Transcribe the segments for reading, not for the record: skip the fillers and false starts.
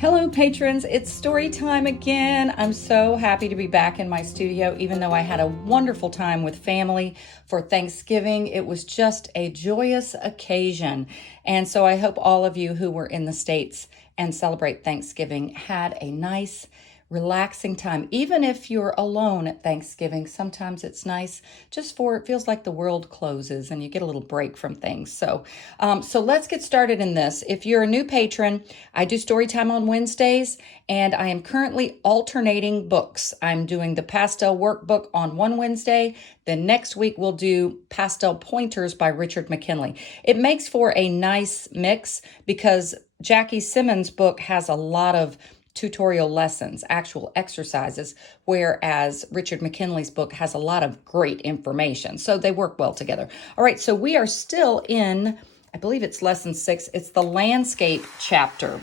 Hello patrons, it's story time again. I'm so happy to be back in my studio, even though I had a wonderful time with family for Thanksgiving. It was just a joyous occasion. And so I hope all of you who were in the States and celebrate Thanksgiving had a nice, relaxing time. Even if you're alone at Thanksgiving, sometimes it's nice just for it feels like the world closes and you get a little break from things. So let's get started in this. If you're a new patron, I do story time on Wednesdays, and I am currently alternating books. I'm doing the Pastel Workbook on one Wednesday. Then next week we'll do Pastel Pointers by Richard McKinley. It makes for a nice mix because Jackie Simmonds' book has a lot of tutorial lessons, actual exercises, whereas Richard McKinley's book has a lot of great information. So they work well together. All right, so we are still in, I believe it's lesson 6. It's the landscape chapter.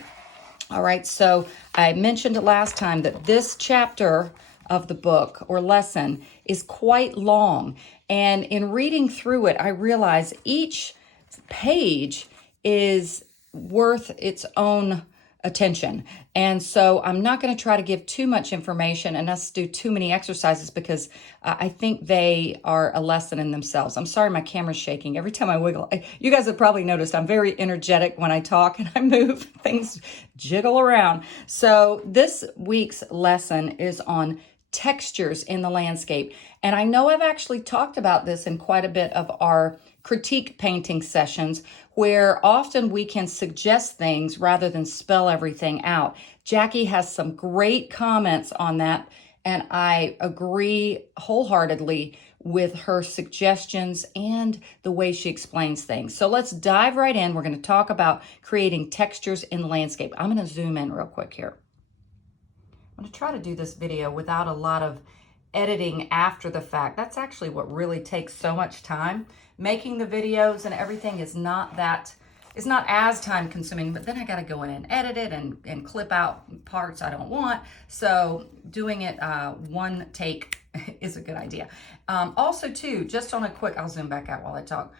All right, so I mentioned last time that this chapter of the book or lesson is quite long. And in reading through it, I realize each page is worth its own attention. And so I'm not going to try to give too much information and us do too many exercises because I think they are a lesson in themselves. I'm sorry, my camera's shaking. Every time I wiggle, you guys have probably noticed I'm very energetic when I talk and I move, things jiggle around. So this week's lesson is on textures in the landscape. And I know I've actually talked about this in quite a bit of our critique painting sessions, where often we can suggest things rather than spell everything out. Jackie has some great comments on that, and I agree wholeheartedly with her suggestions and the way she explains things. So let's dive right in. We're going to talk about creating textures in the landscape. I'm going to zoom in real quick here. I'm going to try to do this video without a lot of editing after the fact. That's actually what really takes so much time. Making the videos and everything is not as time consuming, but then I got to go in and edit it and clip out parts I don't want. So doing it one take is a good idea. Also too, just on a quick, I'll zoom back out while I talk.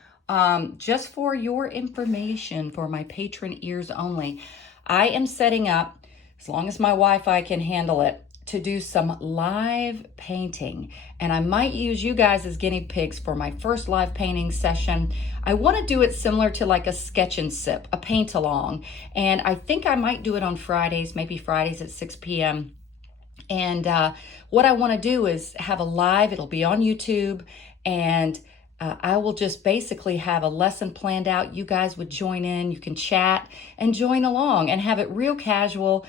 Just for your information, for my patron ears only, I am setting up, as long as my Wi-Fi can handle it, to do some live painting. And I might use you guys as guinea pigs for my first live painting session. I want to do it similar to like a sketch and sip, a paint along. And I think I might do it on Fridays, maybe Fridays at 6 p.m. And what I want to do is have a live, it'll be on YouTube, and I will just basically have a lesson planned out. You guys would join in, you can chat and join along and have it real casual.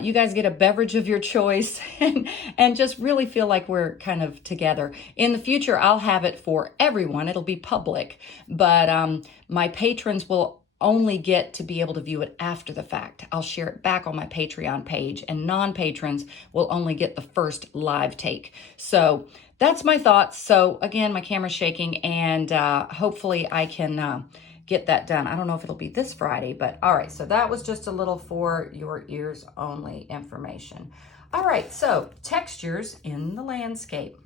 You guys get a beverage of your choice and just really feel like we're kind of together. In the future, I'll have it for everyone. It'll be public, but my patrons will only get to be able to view it after the fact. I'll share it back on my Patreon page, and non-patrons will only get the first live take. So that's my thoughts. So again, my camera's shaking, and hopefully I can get that done. I don't know if it'll be this Friday, but all right. So that was just a little for your ears only information. All right, so textures in the landscape.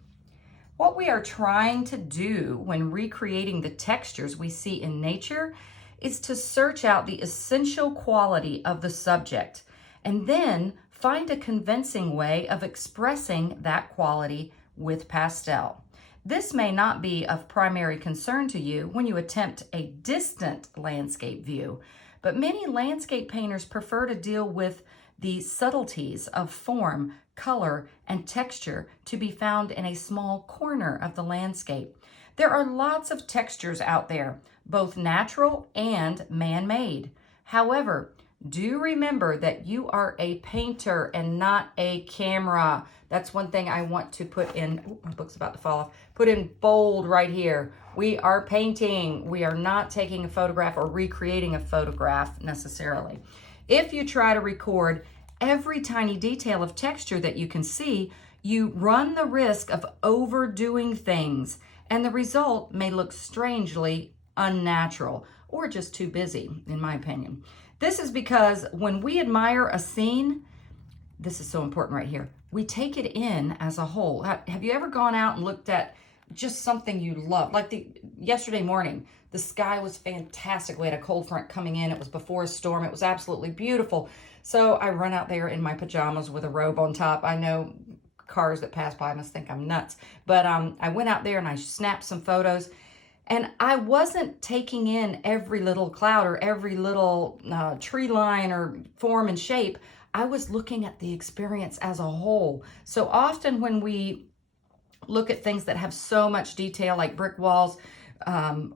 What we are trying to do when recreating the textures we see in nature is to search out the essential quality of the subject and then find a convincing way of expressing that quality with pastel. This may not be of primary concern to you when you attempt a distant landscape view, but many landscape painters prefer to deal with the subtleties of form, color, and texture to be found in a small corner of the landscape. There are lots of textures out there, both natural and man-made. However, do remember that you are a painter and not a camera. That's one thing I want to put in, my book's about to fall off, put in bold right here. We are painting. We are not taking a photograph or recreating a photograph necessarily. If you try to record every tiny detail of texture that you can see, you run the risk of overdoing things, and the result may look strangely unnatural or just too busy, in my opinion. This is because when we admire a scene, this is so important right here, we take it in as a whole. Have you ever gone out and looked at just something you love. Like yesterday morning, the sky was fantastic. We had a cold front coming in. It was before a storm. It was absolutely beautiful. So I run out there in my pajamas with a robe on top. I know cars that pass by must think I'm nuts. But I went out there and I snapped some photos. And I wasn't taking in every little cloud or every little tree line or form and shape. I was looking at the experience as a whole. So often when we look at things that have so much detail, like brick walls,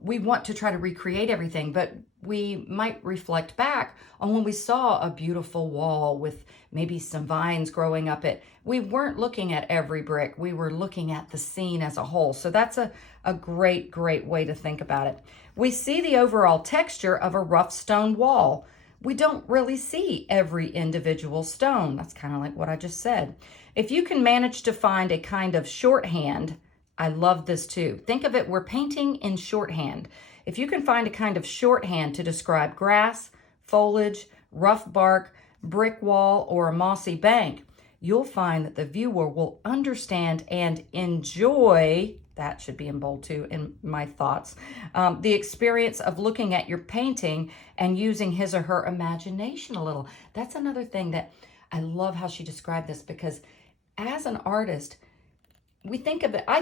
we want to try to recreate everything, but we might reflect back on when we saw a beautiful wall with maybe some vines growing up it. We weren't looking at every brick. We were looking at the scene as a whole. So that's a great, great way to think about it. We see the overall texture of a rough stone wall. We don't really see every individual stone. That's kind of like what I just said. If you can manage to find a kind of shorthand, I love this too. Think of it, we're painting in shorthand. If you can find a kind of shorthand to describe grass, foliage, rough bark, brick wall, or a mossy bank, you'll find that the viewer will understand and enjoy, that should be in bold too in my thoughts, the experience of looking at your painting and using his or her imagination a little. That's another thing that I love how she described this, because as an artist, I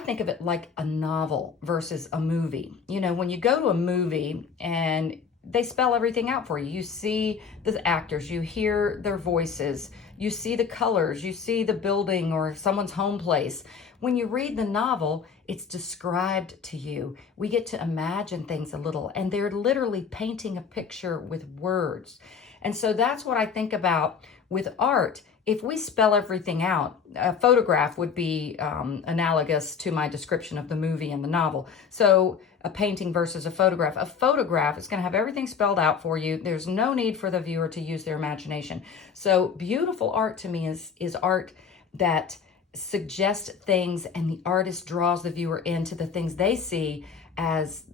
think of it like a novel versus a movie. You know, when you go to a movie and they spell everything out for you. You see the actors, you hear their voices, you see the colors, you see the building or someone's home place. When you read the novel, it's described to you. We get to imagine things a little, and they're literally painting a picture with words. And so that's what I think about with art. If we spell everything out, a photograph would be analogous to my description of the movie and the novel. So a painting versus a photograph. A photograph is going to have everything spelled out for you. There's no need for the viewer to use their imagination. So beautiful art to me is art that suggests things, and the artist draws the viewer into the things they see as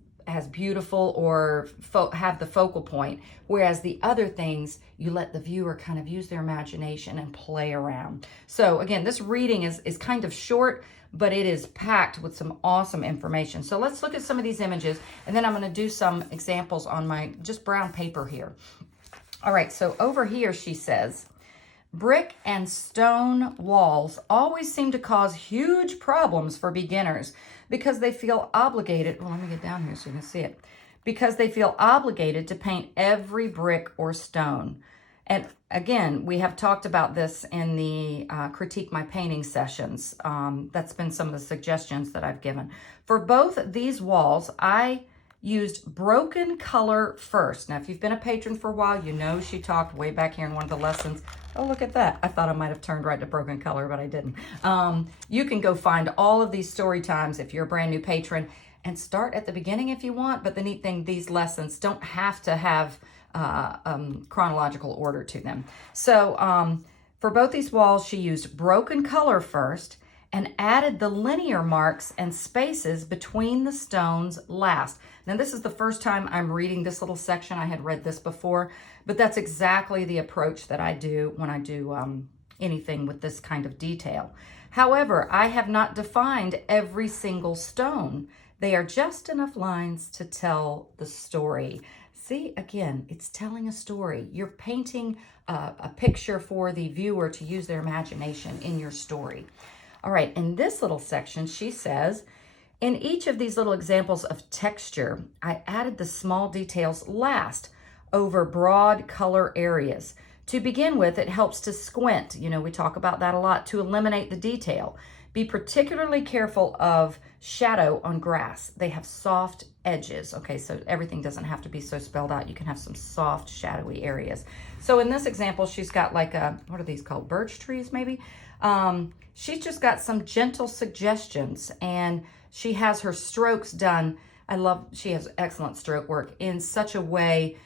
beautiful or have the focal point, whereas the other things you let the viewer kind of use their imagination and play around. So again, this reading is kind of short, but it is packed with some awesome information. So let's look at some of these images, and then I'm going to do some examples on my just brown paper here. All right, so over here she says, brick and stone walls always seem to cause huge problems for beginners because they feel obligated. Well, let me get down here so you can see it. Because they feel obligated to paint every brick or stone. And again, we have talked about this in the Critique My Painting sessions. That's been some of the suggestions that I've given. For both these walls, I used broken color first. Now, if you've been a patron for a while, you know she talked way back here in one of the lessons. Oh, look at that. I thought I might have turned right to broken color, but I didn't. You can go find all of these story times if you're a brand new patron and start at the beginning if you want. But the neat thing, these lessons don't have to have chronological order to them. So for both these walls, she used broken color first and added the linear marks and spaces between the stones last. Now, this is the first time I'm reading this little section. I had read this before, but that's exactly the approach that I do when I do anything with this kind of detail. However, I have not defined every single stone. They are just enough lines to tell the story. See, again, it's telling a story. You're painting a picture for the viewer to use their imagination in your story. All right, in this little section, she says, in each of these little examples of texture, I added the small details last over broad color areas. To begin with, it helps to squint. You know, we talk about that a lot, to eliminate the detail. Be particularly careful of shadow on grass. They have soft edges. Okay, so everything doesn't have to be so spelled out. You can have some soft, shadowy areas. So in this example, she's got like what are these called? Birch trees, maybe? She's just got some gentle suggestions, and she has her strokes done. She has excellent stroke work in such a way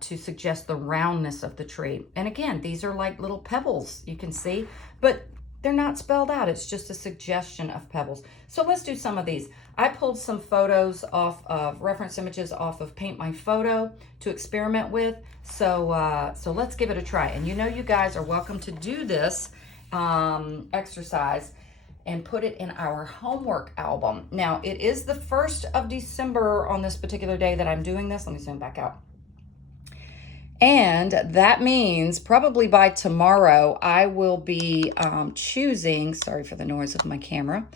to suggest the roundness of the tree. And again, these are like little pebbles, you can see, but they're not spelled out. It's just a suggestion of pebbles. So let's do some of these. I pulled some photos off of reference images off of Paint My Photo to experiment with. So let's give it a try. And you know, you guys are welcome to do this exercise and put it in our homework album. Now, it is the 1st of December on this particular day that I'm doing this. Let me zoom back out. And that means probably by tomorrow, I will be choosing, sorry for the noise of my camera,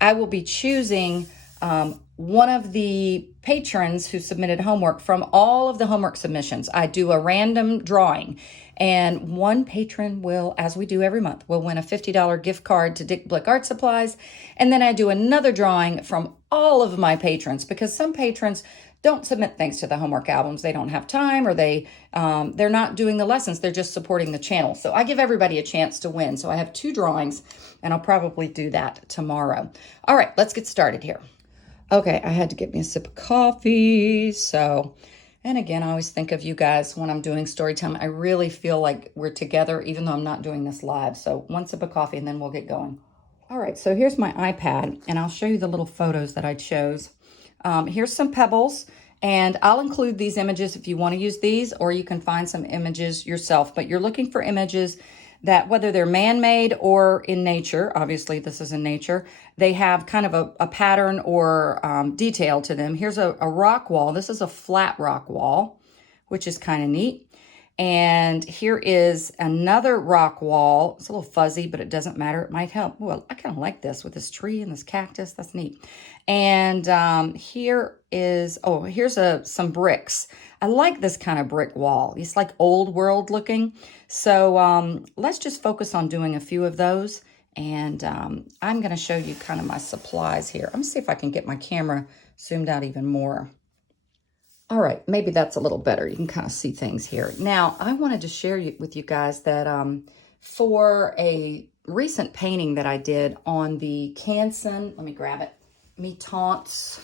I will be choosing one of the patrons who submitted homework from all of the homework submissions. I do a random drawing, and one patron will, as we do every month, will win a $50 gift card to Dick Blick Art Supplies. And then I do another drawing from all of my patrons, because some patrons don't submit things to the homework albums. They don't have time, or they're not doing the lessons. They're just supporting the channel. So I give everybody a chance to win. So I have 2 drawings, and I'll probably do that tomorrow. All right, let's get started here. Okay, I had to get me a sip of coffee. So, and again, I always think of you guys when I'm doing story time. I really feel like we're together, even though I'm not doing this live. So 1 sip of coffee, and then we'll get going. All right, so here's my iPad, and I'll show you the little photos that I chose. Here's some pebbles, and I'll include these images if you want to use these, or you can find some images yourself. But you're looking for images that, whether they're man-made or in nature, obviously this is in nature, they have kind of a pattern or detail to them. Here's a rock wall. This is a flat rock wall, which is kind of neat. And here is another rock wall. It's a little fuzzy, but it doesn't matter. It might help. Well, I kind of like this with this tree and this cactus. That's neat. And here is, here's some bricks. I like this kind of brick wall. It's like old world looking. So let's just focus on doing a few of those. And I'm going to show you kind of my supplies here. I'm going to see if I can get my camera zoomed out even more. All right, maybe that's a little better. You can kind of see things here. Now, I wanted to share with you guys that for a recent painting that I did on the Canson, let me grab it, Me Taunts.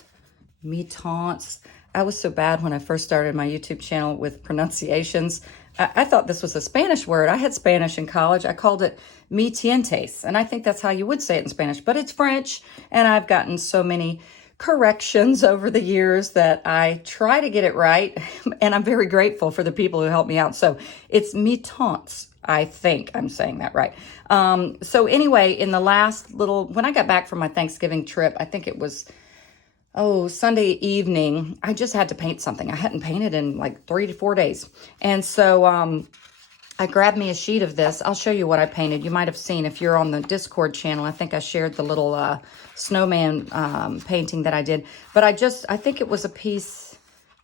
I was so bad when I first started my YouTube channel with pronunciations. I thought this was a Spanish word. I had Spanish in college. I called it Me Tientes, and I think that's how you would say it in Spanish, but it's French, and I've gotten so many corrections over the years that I try to get it right, and I'm very grateful for the people who help me out. So it's Me Taunts. I think I'm saying that right. So anyway, in the last when I got back from my Thanksgiving trip, I think it was, Sunday evening, I just had to paint something. I hadn't painted in like 3 to 4 days. And so I grabbed me a sheet of this. I'll show you what I painted. You might have seen, if you're on the Discord channel, I think I shared the little snowman painting that I did. But I think it was a piece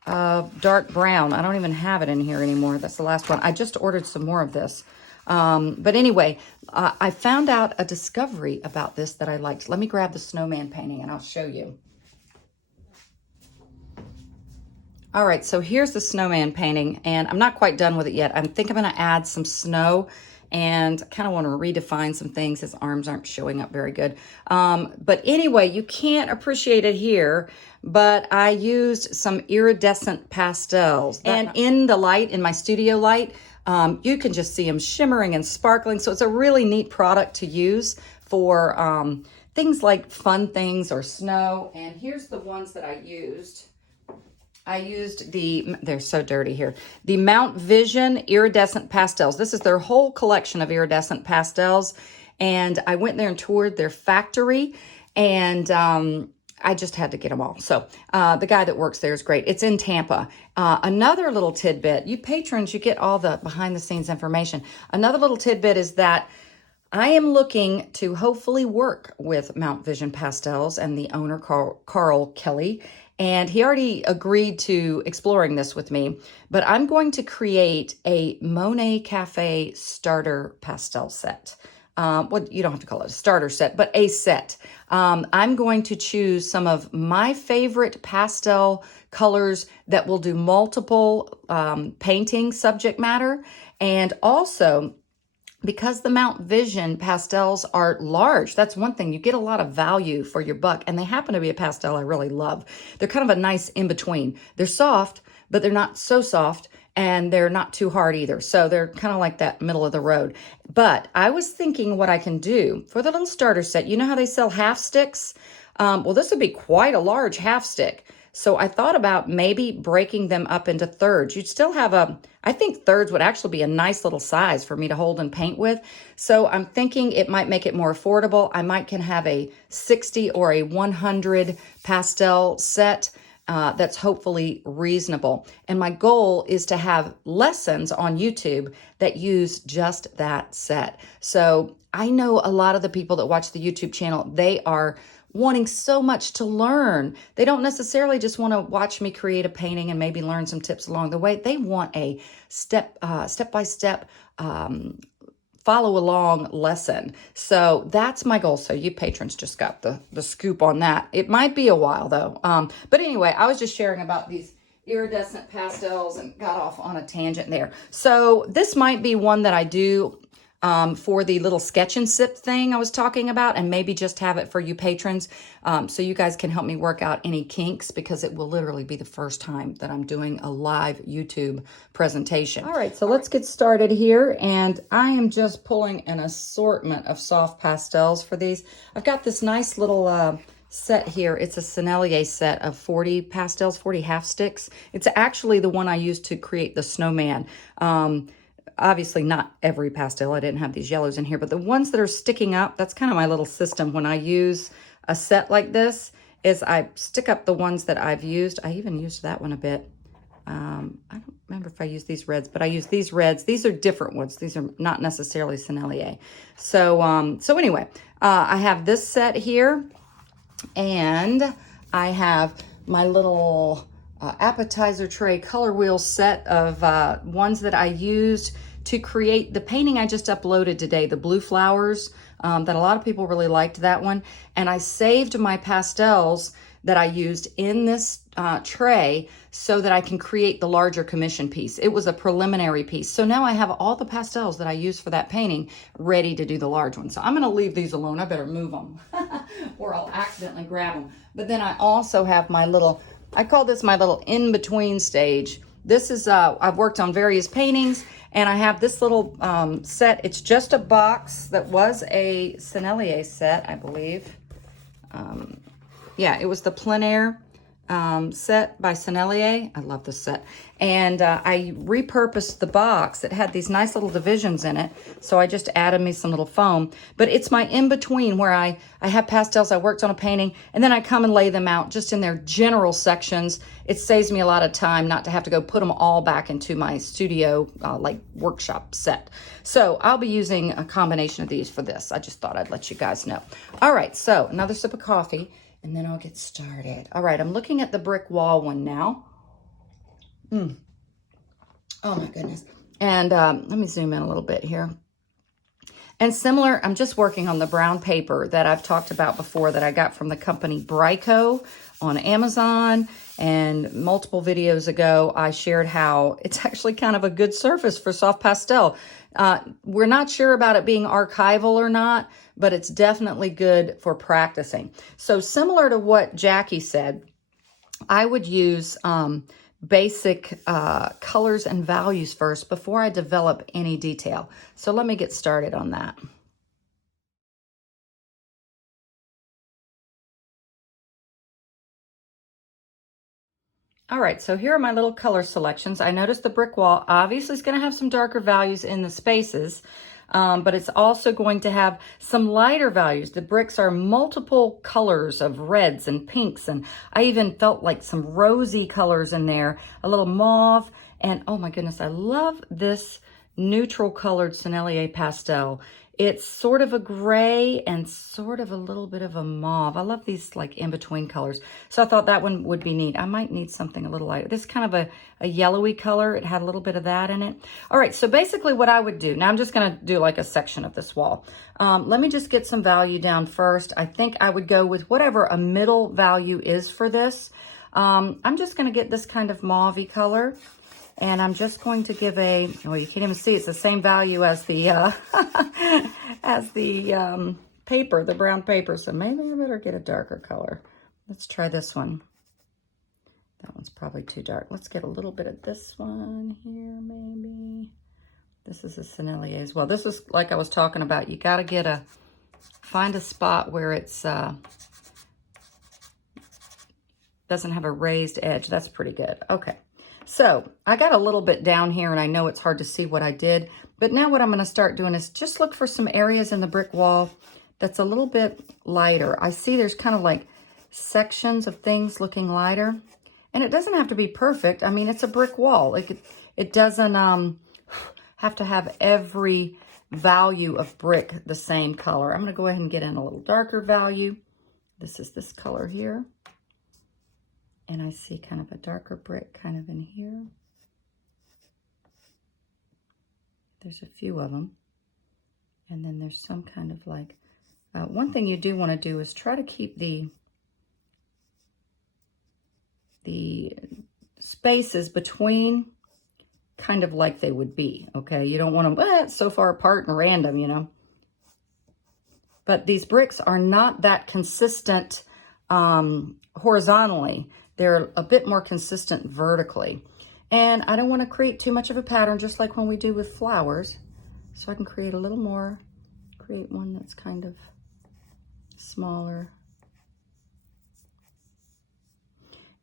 of dark brown. I don't even have it in here anymore. That's the last one. I just ordered some more of this. But anyway, I found out a discovery about this that I liked. Let me grab the snowman painting and I'll show you. All right, so here's the snowman painting, and I'm not quite done with it yet. I think I'm going to add some snow, and I kind of want to redefine some things. His arms aren't showing up very good. But anyway, you can't appreciate it here, but I used some iridescent pastels. And in the light, in my studio light, you can just see them shimmering and sparkling. So it's a really neat product to use for things like fun things or snow. And here's the ones that I used. They're so dirty here, the Mount Vision iridescent pastels. This is their whole collection of iridescent pastels. And I went there and toured their factory, and I just had to get them all. So the guy that works there is great. It's in Tampa. Another little tidbit, you patrons, you get all the behind the scenes information. Another little tidbit is that I am looking to hopefully work with Mount Vision Pastels and the owner, Carl Kelly. And he already agreed to exploring this with me, but I'm going to create a Monet Cafe starter pastel set. Well, you don't have to call it a starter set, but a set. I'm going to choose some of my favorite pastel colors that will do multiple painting subject matter. And also, because the Mount Vision pastels are large, that's one thing. You get a lot of value for your buck, and they happen to be a pastel I really love. They're kind of a nice in-between. They're soft, but they're not so soft, and they're not too hard either. So they're kind of like that middle of the road. But I was thinking what I can do for the little starter set. You know how they sell half sticks? Well, this would be quite a large half stick. So I thought about maybe breaking them up into thirds. You'd still have I think thirds would actually be a nice little size for me to hold and paint with. So I'm thinking it might make it more affordable. I might can have a 60 or a 100 pastel set. That's hopefully reasonable. And my goal is to have lessons on YouTube that use just that set. So I know a lot of the people that watch the YouTube channel, they are wanting so much to learn. They don't necessarily just want to watch me create a painting and maybe learn some tips along the way. They want a step-by-step follow along lesson. So that's my goal. So you patrons just got the scoop on that. It might be a while though. But anyway, I was just sharing about these iridescent pastels and got off on a tangent there. So this might be one that I do for the little sketch and sip thing I was talking about, and maybe just have it for you patrons, so you guys can help me work out any kinks, because it will literally be the first time that I'm doing a live YouTube presentation. All right, so let's get started here, and I am just pulling an assortment of soft pastels for these. I've got this nice little set here. It's a Sennelier set of 40 pastels, 40 half sticks. It's actually the one I used to create the snowman. Obviously not every pastel. I didn't have these yellows in here, but the ones that are sticking up, that's kind of my little system when I use a set like this, is I stick up the ones that I've used. I even used that one a bit. I don't remember if I used these reds, but I use these reds. These are different ones. These are not necessarily Sennelier. So, so anyway, I have this set here, and I have my little appetizer tray color wheel set of ones that I used to create the painting I just uploaded today, the blue flowers, that a lot of people really liked that one. And I saved my pastels that I used in this tray so that I can create the larger commission piece. It was a preliminary piece. So now I have all the pastels that I used for that painting ready to do the large one. So I'm gonna leave these alone. I better move them or I'll accidentally grab them. But then I also have my little, I call this my little in-between stage. This is, I've worked on various paintings, and I have this little set. It's just a box that was a Sennelier set, I believe. Yeah, it was the plein air set by Sennelier. I love this set. And I repurposed the box. It had these nice little divisions in it, so I just added me some little foam. But it's my in-between where I have pastels, I worked on a painting, and then I come and lay them out just in their general sections. It saves me a lot of time not to have to go put them all back into my studio, like workshop set. So I'll be using a combination of these for this. I just thought I'd let you guys know. All right, so another sip of coffee, and then I'll get started. All right, I'm looking at the brick wall one now. Oh my goodness. And let me zoom in a little bit here. And similar, I'm just working on the brown paper that I've talked about before that I got from the company Brico on Amazon. And multiple videos ago, I shared how it's actually kind of a good surface for soft pastel. We're not sure about it being archival or not, but it's definitely good for practicing. So similar to what Jackie said, I would use basic colors and values first before I develop any detail. So let me get started on that. All right, so here are my little color selections. I noticed the brick wall obviously is going to have some darker values in the spaces, but it's also going to have some lighter values. The bricks are multiple colors of reds and pinks, and I even felt like some rosy colors in there, a little mauve, and oh my goodness, I love this neutral colored Sennelier pastel. It's sort of a gray and sort of a little bit of a mauve. I love these like in-between colors. So I thought that one would be neat. I might need something a little lighter. This is kind of a yellowy color. It had a little bit of that in it. All right, so basically what I would do, now I'm just gonna do like a section of this wall. Let me just get some value down first. I think I would go with whatever a middle value is for this. I'm just gonna get this kind of mauve-y color. And I'm just going to give a, well, you can't even see, it's the same value as the, paper, the brown paper. So maybe I better get a darker color. Let's try this one. That one's probably too dark. Let's get a little bit of this one here, maybe. This is a Sennelier as well. This is like I was talking about. You got to find a spot where it's doesn't have a raised edge. That's pretty good. Okay. So I got a little bit down here, and I know it's hard to see what I did, but now what I'm going to start doing is just look for some areas in the brick wall that's a little bit lighter. I see there's kind of like sections of things looking lighter, and it doesn't have to be perfect. I mean, it's a brick wall. It doesn't have to have every value of brick the same color. I'm going to go ahead and get in a little darker value. This is this color here. And I see kind of a darker brick kind of in here. There's a few of them. And then there's some kind of like, one thing you do want to do is try to keep the spaces between kind of like they would be, okay? You don't want them so far apart and random, you know. But these bricks are not that consistent horizontally. They're a bit more consistent vertically. And I don't want to create too much of a pattern, just like when we do with flowers. So I can create a little more, create one that's kind of smaller.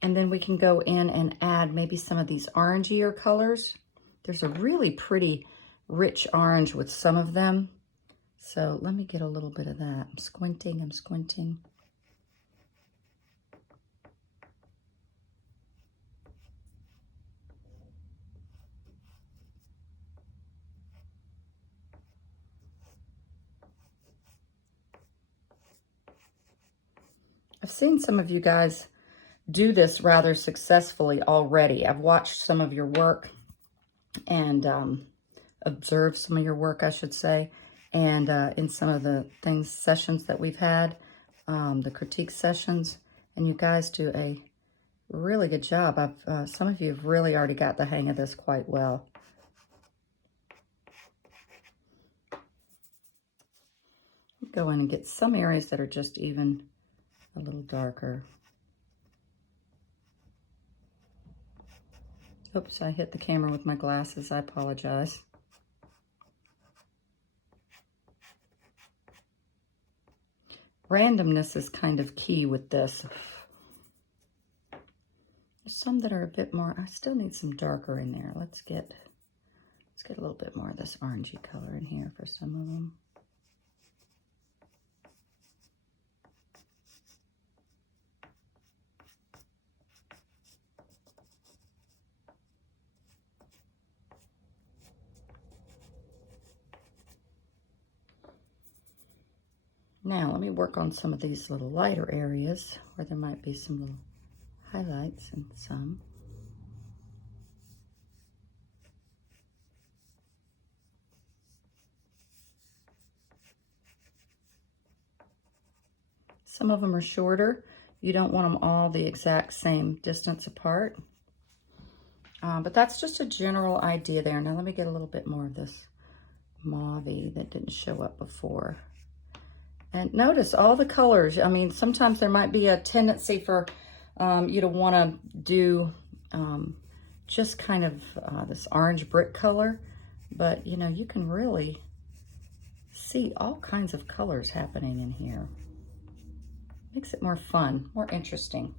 And then we can go in and add maybe some of these orangier colors. There's a really pretty rich orange with some of them. So let me get a little bit of that. I'm squinting. I've seen some of you guys do this rather successfully already. I've watched some of your work and observed some of your work, I should say. And in some of the sessions that we've had, the critique sessions, and you guys do a really good job. Some of you have really already got the hang of this quite well. Go in and get some areas that are just even a little darker. Oops, I hit the camera with my glasses. I apologize. Randomness is kind of key with this. There's some that are a bit more, I still need some darker in there. Let's get a little bit more of this orangey color in here for some of them. Now, let me work on some of these little lighter areas where there might be some little highlights and some. Some of them are shorter. You don't want them all the exact same distance apart. But that's just a general idea there. Now, let me get a little bit more of this mauve-y that didn't show up before. And notice all the colors. I mean, sometimes there might be a tendency for you to want to do just kind of this orange brick color. But, you know, you can really see all kinds of colors happening in here. Makes it more fun, more interesting.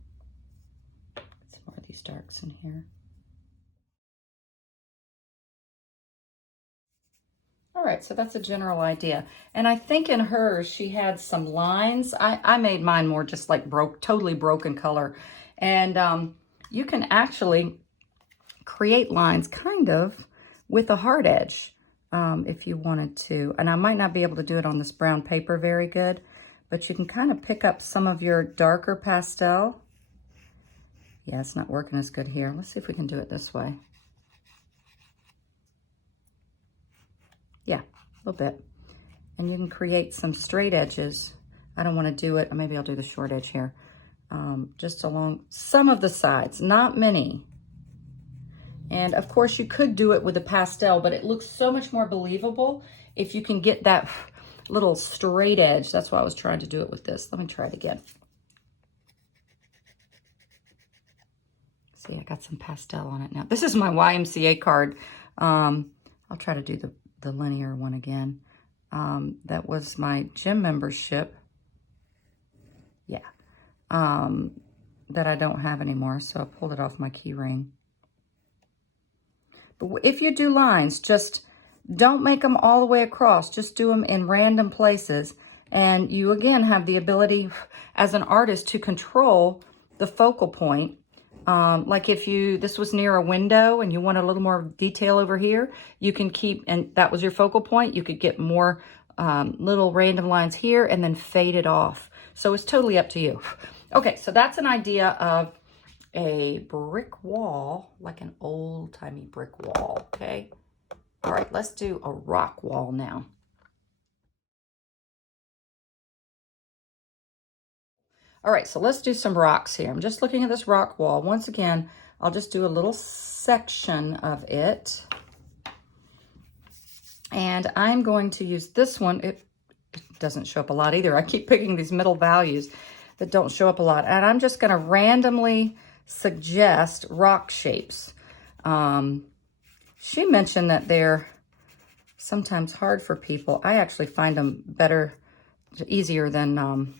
Some more of these darks in here. All right, so that's a general idea. And I think in hers, she had some lines. I made mine more just like totally broken color. And you can actually create lines kind of with a hard edge if you wanted to. And I might not be able to do it on this brown paper very good, but you can kind of pick up some of your darker pastel. Yeah, it's not working as good here. Let's see if we can do it this way. Yeah, a little bit. And you can create some straight edges. I don't want to do it. Maybe I'll do the short edge here. Just along some of the sides, not many. And of course you could do it with a pastel, but it looks so much more believable if you can get that little straight edge. That's why I was trying to do it with this. Let me try it again. See, I got some pastel on it now. This is my YMCA card. I'll try to do the linear one again. That was my gym membership. Yeah. that I don't have anymore, so I pulled it off my key ring. But if you do lines, just don't make them all the way across. Just do them in random places. And you, again, have the ability as an artist to control the focal point. Like if this was near a window and you want a little more detail over here, you can keep, and that was your focal point, you could get more little random lines here and then fade it off. So it's totally up to you. Okay, so that's an idea of a brick wall, like an old-timey brick wall, okay? All right, let's do a rock wall now. All right, so let's do some rocks here. I'm just looking at this rock wall. Once again, I'll just do a little section of it. And I'm going to use this one. It doesn't show up a lot either. I keep picking these middle values that don't show up a lot. And I'm just going to randomly suggest rock shapes. She mentioned that they're sometimes hard for people. I actually find them easier than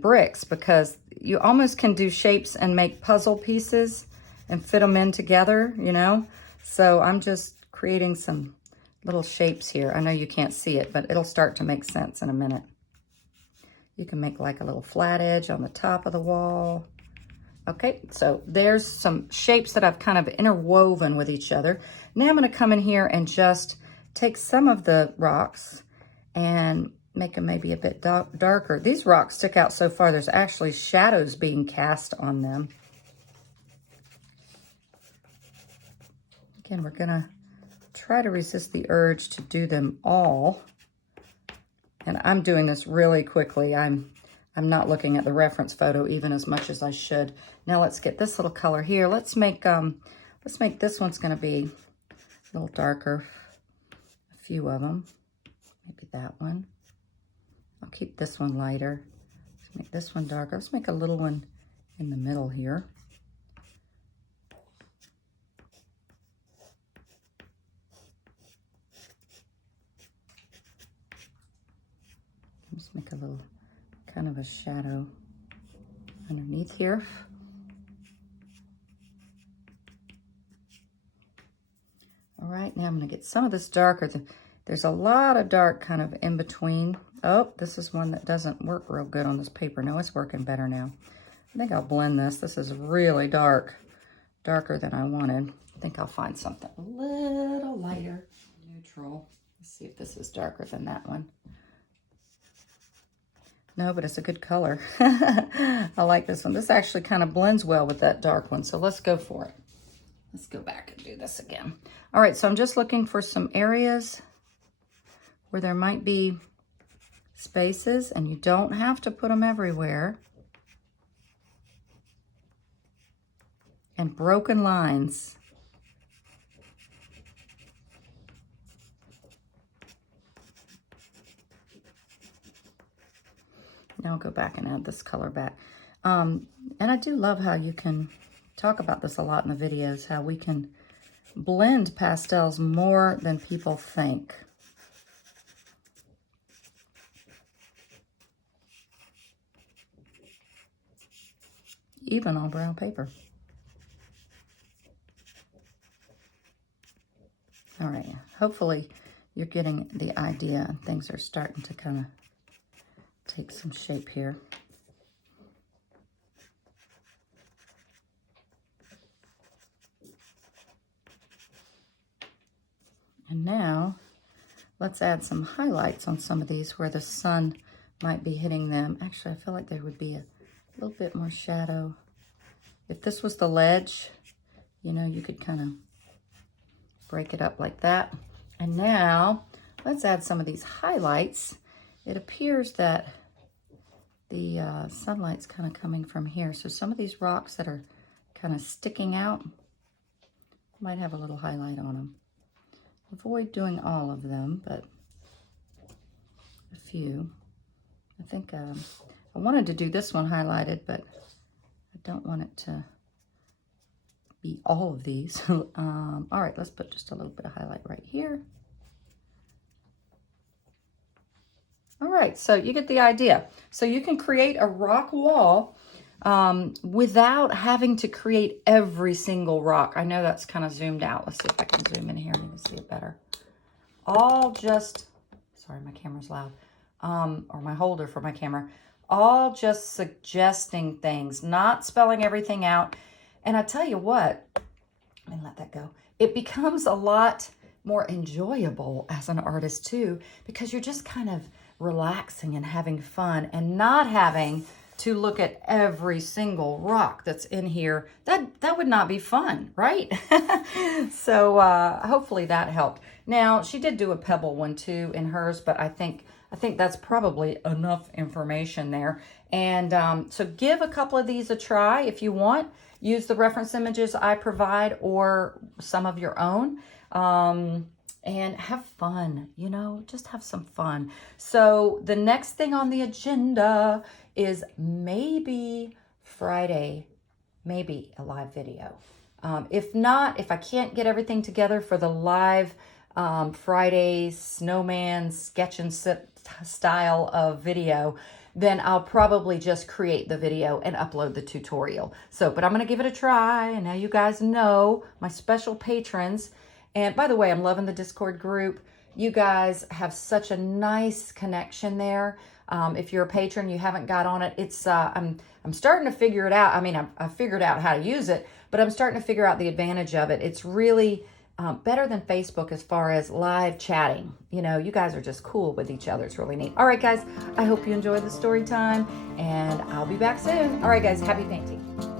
bricks, because you almost can do shapes and make puzzle pieces and fit them in together, you know? So I'm just creating some little shapes here. I know you can't see it, but it'll start to make sense in a minute. You can make like a little flat edge on the top of the wall. Okay, so there's some shapes that I've kind of interwoven with each other. Now I'm going to come in here and just take some of the rocks and make them maybe a bit darker. These rocks stick out so far, there's actually shadows being cast on them. Again, we're going to try to resist the urge to do them all. And I'm doing this really quickly. I'm not looking at the reference photo even as much as I should. Now let's get this little color here. Let's make this one's going to be a little darker. A few of them. Maybe that one. I'll keep this one lighter. Let's make this one darker. Let's make a little one in the middle here. Let's make a little kind of a shadow underneath here. All right, now I'm going to get some of this darker. There's a lot of dark kind of in between. Oh, this is one that doesn't work real good on this paper. No, it's working better now. I think I'll blend this. This is really dark, darker than I wanted. I think I'll find something a little lighter, neutral. Let's see if this is darker than that one. No, but it's a good color. I like this one. This actually kind of blends well with that dark one, so let's go for it. Let's go back and do this again. All right, so I'm just looking for some areas where there might be spaces, and you don't have to put them everywhere. And broken lines. Now I'll go back and add this color back. And I do love how you can talk about this a lot in the videos, how we can blend pastels more than people think. Even on brown paper. All right, hopefully you're getting the idea and things are starting to kind of take some shape here. And now let's add some highlights on some of these where the sun might be hitting them. Actually, I feel like there would be a little bit more shadow. If this was the ledge, you know, you could kind of break it up like that. And now let's add some of these highlights. It appears that the sunlight's kind of coming from here. So some of these rocks that are kind of sticking out might have a little highlight on them. Avoid doing all of them, but a few. I think I wanted to do this one highlighted, but I don't want it to be all of these. All right, let's put just a little bit of highlight right here. All right, so you get the idea. So you can create a rock wall without having to create every single rock. I know that's kind of zoomed out. Let's see if I can zoom in here and you can see it better. All just, sorry, my camera's loud, or my holder for my camera, all just suggesting things, not spelling everything out. And I tell you what, let me let that go. It becomes a lot more enjoyable as an artist too, because you're just kind of relaxing and having fun and not having to look at every single rock that's in here. That would not be fun, right? So hopefully that helped. Now, she did do a pebble one too in hers, but I think that's probably enough information there. And so give a couple of these a try if you want. Use the reference images I provide or some of your own. And have fun, you know, just have some fun. So the next thing on the agenda is maybe Friday, maybe a live video. If not, if I can't get everything together for the live Friday snowman sketch and sit style of video, then I'll probably just create the video and upload the tutorial. So, but I'm going to give it a try. And now you guys know my special patrons. And by the way, I'm loving the Discord group. You guys have such a nice connection there. If you're a patron, you haven't got on it. It's I'm starting to figure it out. I mean, I figured out how to use it, but I'm starting to figure out the advantage of it. It's really better than Facebook as far as live chatting. You know, you guys are just cool with each other. It's really neat. All right, guys, I hope you enjoyed the story time, and I'll be back soon. All right, guys, happy painting.